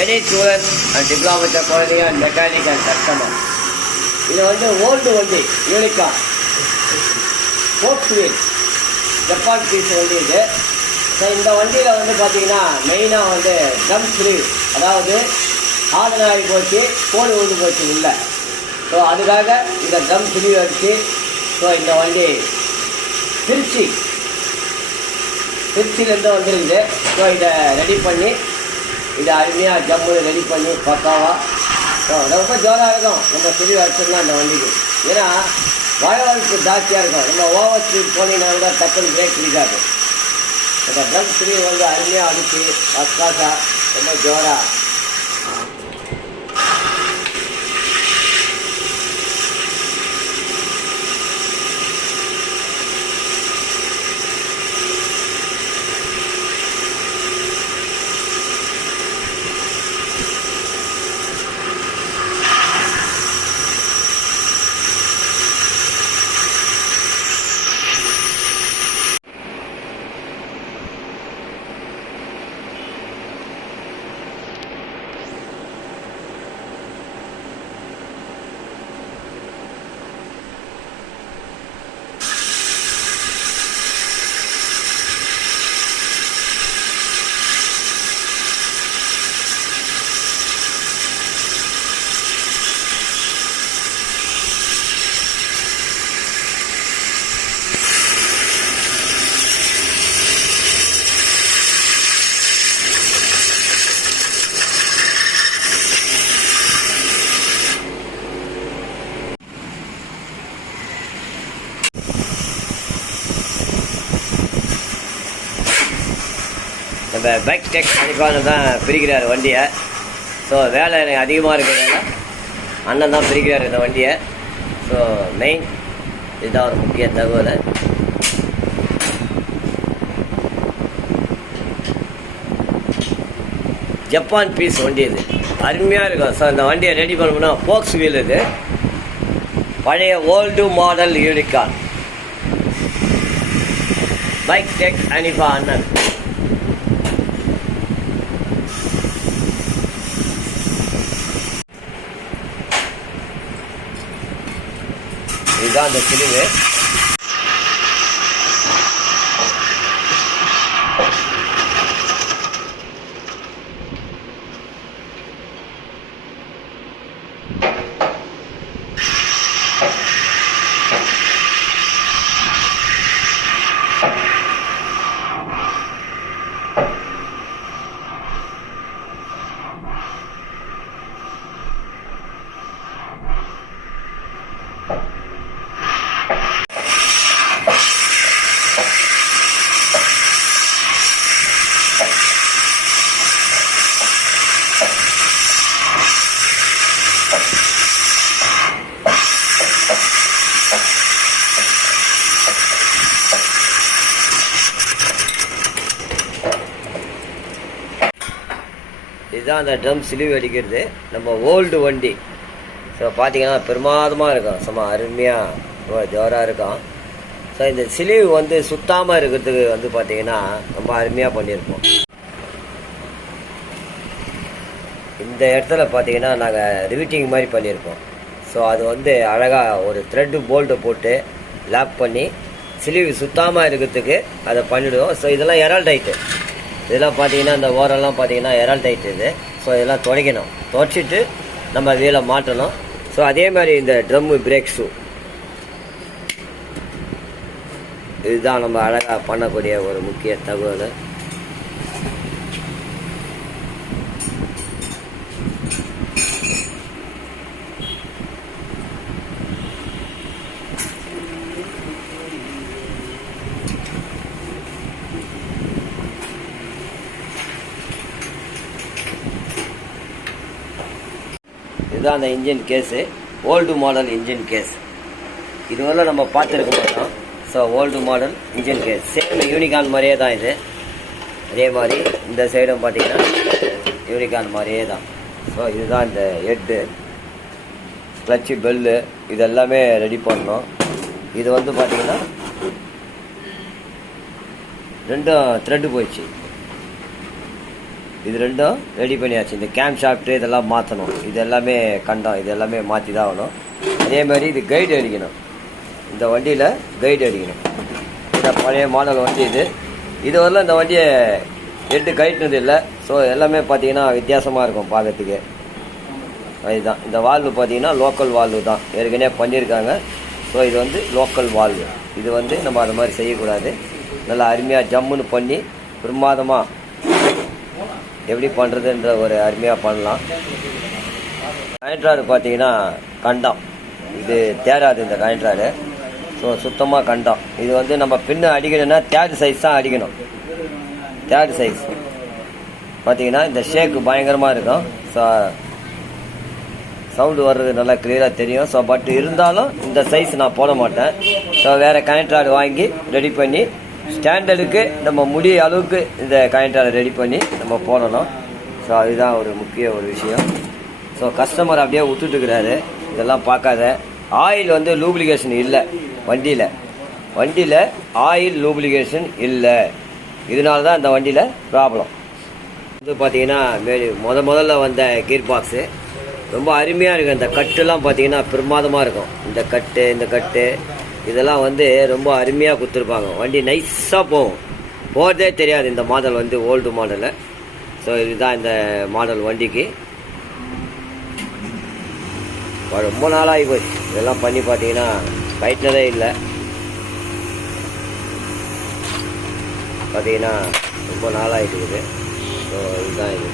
Any student and diploma குழந்தைங்க and mechanic and customer. இது வந்து ஓல்டு வண்டி Unicorn fourth wheel Japan piece வண்டி இது. ஸோ இந்த வண்டியில் வந்து பார்த்திங்கன்னா மெயினாக வந்து ட்ரம் ஸ்லீவ், அதாவது ஆதனாகி போச்சு, கோடு விழுந்து போச்சு இல்லை. ஸோ அதுக்காக இந்த ட்ரம் ஸ்லீவ் அடித்து ஸோ இந்த வண்டி திருச்சியிலேருந்து வந்துருக்குது. ஸோ இதை ரெடி பண்ணி இதை அருமையாக ஜம்மு ரெடி பண்ணி பக்காவாக ஸோ ரொம்ப ஜோராக இருக்கும் நம்ம ஸ்லீவ் அடிச்சோம்னா அந்த வண்டிக்கு. ஏன்னா வளவளப்பு ஜாஸ்தியாக இருக்கும். நம்ம ஓவர் ஸ்பீட் போனீங்கன்னா கூட டக்குன்னு பிரேக் பிடிக்காது. அந்த ட்ரம் ஸ்லீவ் வந்து அருமையாக அடித்து பக்காசாக ரொம்ப ஜோராக நம்ம பைக் டெக் அனுப்பான தான் பிரிக்கிறார் வண்டியை. ஸோ வேலை எனக்கு அதிகமாக இருக்கிறதால அண்ணன் தான் பிரிக்கிறார் இந்த வண்டியை. ஸோ மெயின் இதுதான் ஒரு முக்கிய தகவல். ஜப்பான் பீஸ் வண்டி இது அருமையாக இருக்கும். ஸோ இந்த வண்டியை ரெடி பண்ணணும்னா ஃபோக்ஸ் வீல் இது பழைய old model Unicorn bike tech Hanifa அண்ணன். இதுதான் அந்த சிலுவை. இதுதான் அந்த ட்ரம் ஸ்லீவ் அடிக்கிறது நம்ம ஓல்டு வண்டி. ஸோ பார்த்தீங்கன்னா பிரமாதமாக இருக்கும், சும்மா அருமையாக ஜோராக இருக்கும். ஸோ இந்த ஸ்லீவ் வந்து சுத்தாமல் இருக்கிறதுக்கு வந்து பார்த்தீங்கன்னா ரொம்ப அருமையாக பண்ணியிருப்போம். இந்த இடத்துல பார்த்தீங்கன்னா நாங்கள் ரிவிட்டிங் மாதிரி பண்ணியிருப்போம். ஸோ அது வந்து அழகாக ஒரு த்ரெட்டு போல்ட்டை போட்டு லாக் பண்ணி ஸ்லீவ் சுத்தாமல் இருக்கிறதுக்கு அதை பண்ணிவிடுவோம். ஸோ இதெல்லாம் எரால் டைட்டு, இதெல்லாம் பார்த்தீங்கன்னா இந்த ஓரெல்லாம் பார்த்தீங்கன்னா எரால் டைட் இது. ஸோ இதெல்லாம் துடைக்கணும், துடைச்சிட்டு நம்ம வீலை மாட்டணும். ஸோ அதே மாதிரி இந்த ட்ரம்மு பிரேக் ஷூ இதுதான் நம்ம அழகாக பண்ணக்கூடிய ஒரு முக்கிய தகவல். இதுதான் அந்த engine case, old model engine case. இதுவரை நம்ம பார்த்துருக்க மாட்டோம். So old model engine case same Unicorn மாதிரியே தான் இது. அதே மாதிரி இந்த சைடும் பார்த்தீங்கன்னா யூனிகான் மாதிரியே தான். ஸோ இதுதான் இந்த ஹெட்டு, கிளச்சு, பெல்லு இது எல்லாமே ரெடி பண்ணோம். இது வந்து பார்த்தீங்கன்னா ரெண்டும் த்ரெட்டு போயிடுச்சு. இது ரெண்டும் ரெடி பண்ணியாச்சு. இந்த கேம் ஷாஃப்ட்டு இதெல்லாம் மாற்றணும். இது எல்லாமே கண்டம், இது எல்லாமே மாற்றி தான் ஆகணும். அதே மாதிரி இது கைடு அடிக்கணும். இந்த வண்டியில் கைடு அடிக்கணும். இந்த பழைய மாடல் வண்டி இது வரலாம் இந்த வண்டியை எட்டு கைட்டினது இல்லை. ஸோ எல்லாமே பார்த்தீங்கன்னா வித்தியாசமாக இருக்கும் பார்க்கறதுக்கு. அதுதான் இந்த வால்வு பார்த்தீங்கன்னா லோக்கல் வால்வு தான், ஏற்கனவே பண்ணியிருக்காங்க. ஸோ இது வந்து லோக்கல் வால்வு. இது வந்து நம்ம அது மாதிரி செய்யக்கூடாது. நல்லா அருமையாக ஜம்முன்னு பண்ணி பிரமாதமாக எப்படி பண்ணுறதுன்ற ஒரு அருமையாக பண்ணலாம். கனெக்ட்ராடு பார்த்தீங்கன்னா கண்டம், இது தேடாது இந்த கனெக்ட்ராடு. ஸோ சுத்தமாக கண்டம். இது வந்து நம்ம பின்னு அடிக்கணும்னா தேர்ட் சைஸ் தான் அடிக்கணும். தேர்ட் சைஸ் பார்த்தீங்கன்னா இந்த ஷேக்கு பயங்கரமாக இருக்கும். ஸோ சவுண்டு வர்றது நல்லா கிளியராக தெரியும். ஸோ பட் இருந்தாலும் இந்த சைஸ் நான் போட மாட்டேன். ஸோ வேறு கனெக்ட்ராடு வாங்கி ரெடி பண்ணி ஸ்டாண்டர்டுக்கு நம்ம முடிய அளவுக்கு இந்த கனெக்ட்ராடை ரெடி பண்ணி நம்ம போடணும். ஸோ அதுதான் ஒரு முக்கிய ஒரு விஷயம். ஸோ கஸ்டமர் அப்படியே விட்டுட்டுருக்கிறாரு, இதெல்லாம் பார்க்காத. ஆயில் வந்து லூப்ளிகேஷன் இல்லை வண்டியில் ஆயில் லூப்ளிகேஷன் இல்லை. இதனால தான் இந்த வண்டியில் ப்ராப்ளம். இது பார்த்தீங்கன்னா முதல்ல வந்த கீர் பாக்ஸு ரொம்ப அருமையாக இருக்கும். இந்த கட்டுலாம் பார்த்தீங்கன்னா பிரமாதமாக இருக்கும். இந்த கட்டு இதெல்லாம் வந்து ரொம்ப அருமையாக கொடுத்துருப்பாங்க. வண்டி நைஸாக போகிறதே தெரியாது. இந்த மாடல் வந்து ஓல்டு மாடலு. ஸோ இதுதான் இந்த மாடல் வண்டிக்கு. ரொம்ப நாளாகி போச்சு இதெல்லாம் பண்ணி பார்த்தீங்கன்னா கைட்டினதே இல்லை. பார்த்தீங்கன்னா ரொம்ப நாளாகிட்டு இருக்குது. ஸோ இதுதான் இது.